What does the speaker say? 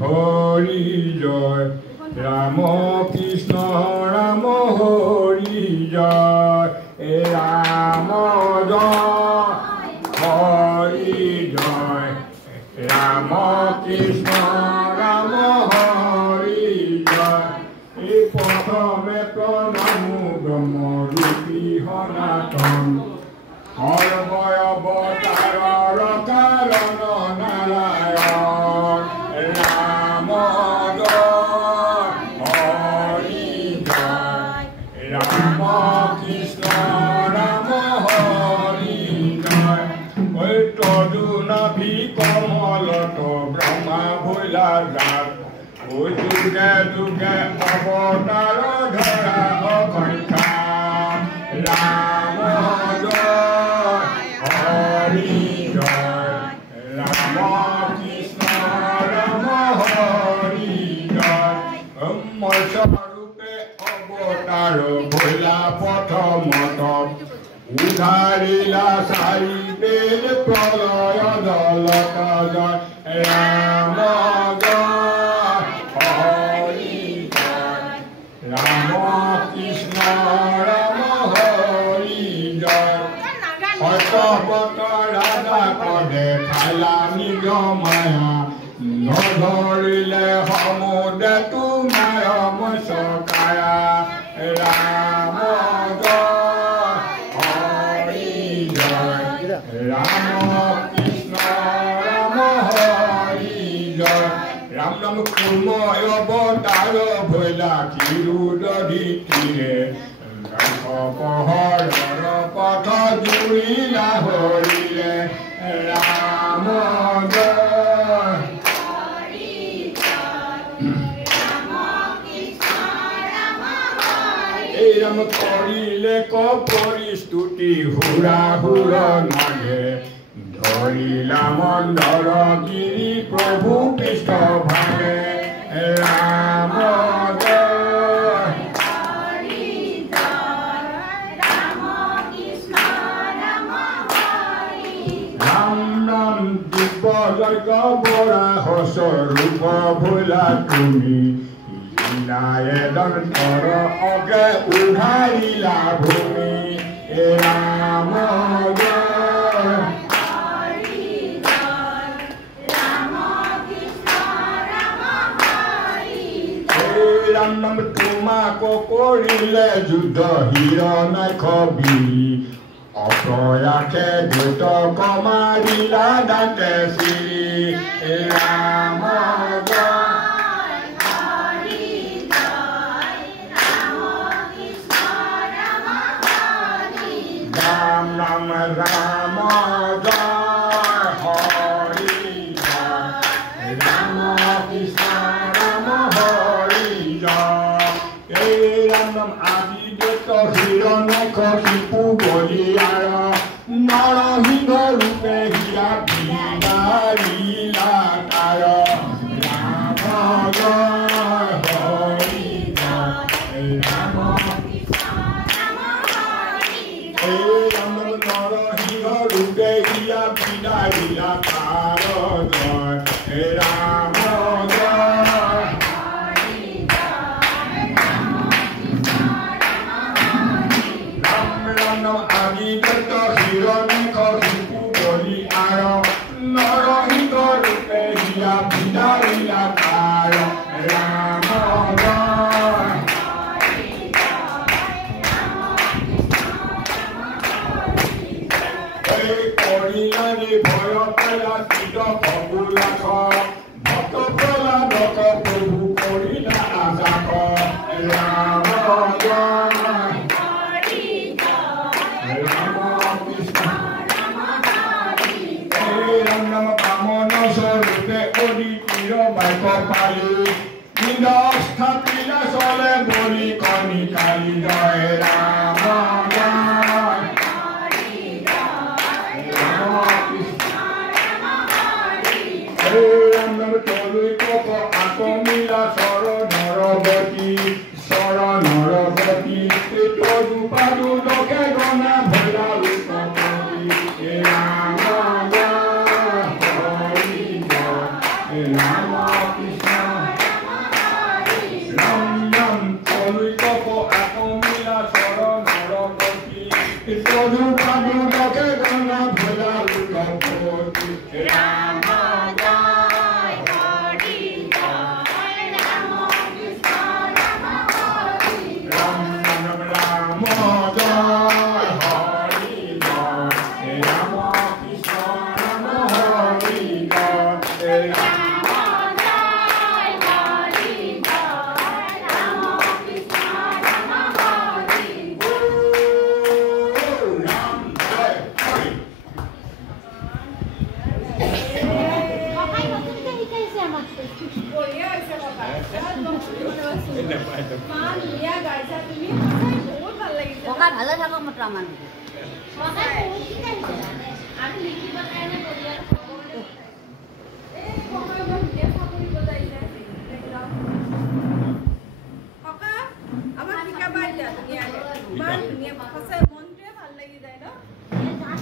হরি জয় রাম কৃষ্ণ রাম হরি জয় রাম জয় হরি জয় রাম কৃষ্ণ রাম হরি জয় এই প্রথমে প্রণাম ব্রহ্মরূপী সনাতন সর্বয় অবতাৰৰ কাৰণ নাৰায়ণ ৰাম জয় হৰি জয় ৰাম কৃষ্ণ ৰাম হৰি জয় ঐ তদুনাভি কমলত ব্ৰহ্মা ভোলা গাত ঐ যুগে যুগে অৱতাৰ ধৰা অসংখ্যা ৰাম জয় হৰি জয় ৰাম কৃষ্ণ ৰাম হৰি জয় মৎস্যৰূপে অৱতাৰ ভোলা প্ৰথমত উধাৰিলা চাৰি বেল প্ৰলয় দলত জয় ৰাম জয় হৰি জয় ৰাম কৃষ্ণ ৰাম হৰি জয় সত্যবত ৰাজা পদে খালা নিজ মায়া নধৰিলে সমুদে তোমাৰ মৎস্যকায়া ৰাম জয় হৰি জয় ৰাম কৃষ্ণ ৰাম হৰি জয় ৰাম নাম কুৰ্ময় অৱতাৰ ভৈলা ক্ষীৰোদধিতীৰে পহৰৰ পথ জুৰিলা হৰিলে ৰাম জয় এই ৰাম কৰিলে পৰিস্তুতি হুৰা হুৰ নাগে ধৰিলা মন্দৰ গিৰি প্ৰভু পৃষ্ঠ ভাগে ৰাম জয় দিব্যযজ্ঞ বৰাহ স্বৰূপ ভোলা তুমি লীলায়ে দন্তৰ অগে উধাৰিলা ভূমি ৰাম জয় ৰাম নাম তোমাক কৰিলে যুদ্ধ হিৰণাক্ষ বীৰি অপ্ৰয়াসে দ্ৰুত মাৰিলা দাঁতে চিৰি ৰাম জয় হৰি জয় ৰাম কৃষ্ণ ৰাম হৰি ৰাম নাম ৰাম জয় হৰি জয় ৰাম কৃষ্ণ ৰাম হৰি জয় এই ৰাম নাম আদি হিৰণাক্ষ শিশু বলিয়াৰ নৰসিংহ ৰূপে হিয়া বিদাৰিলা তাৰ ৰাম জয় হৰি জয় ৰাম এই ৰাম নৰসিংহ ৰূপে হিয়া বিদাৰিলা তাৰ জয় ৰাম জয় আদিদত্ত হিৰণাক্ষ শিশু বলিয়াৰ নৰসিংহ ৰূপে হিয়া বিদাৰিলা তাৰ ৰাম জয় এই কৰিলানি ভয় পেলা চিত কবুলাখ ভক্ত প্ৰহ্লাদক প্ৰভু কৰিলা আজাক ৰাম জয় স্থাপিলা চলে বলি কণি কালি জয় ৰাম জয় ৰাম তলৈ কপ আকমিলা চৰণৰৱতী তদুপাদু লোকে গণা ভোলা ৰূপৱতী ৰাম জয় হৰি জয় ৰাম কৃষ্ণ বঢ়িয়া হৈছে ককা ইমান ধুনীয়া গাইছা তুমি সঁচাই বহুত ভাল লাগিছে ককা ভালে থাকক মাত্ৰ আমাৰ আমি লিখিব কাৰণে বঢ়িয়া এই ককা ইমান ধুনীয়া চাকৰি বজাইছে ককা আমাক শিকাবা এতিয়া ধুনীয়াকৈ ইমান ধুনীয়া সঁচাই মনটোৱে ভাল লাগি যায় ন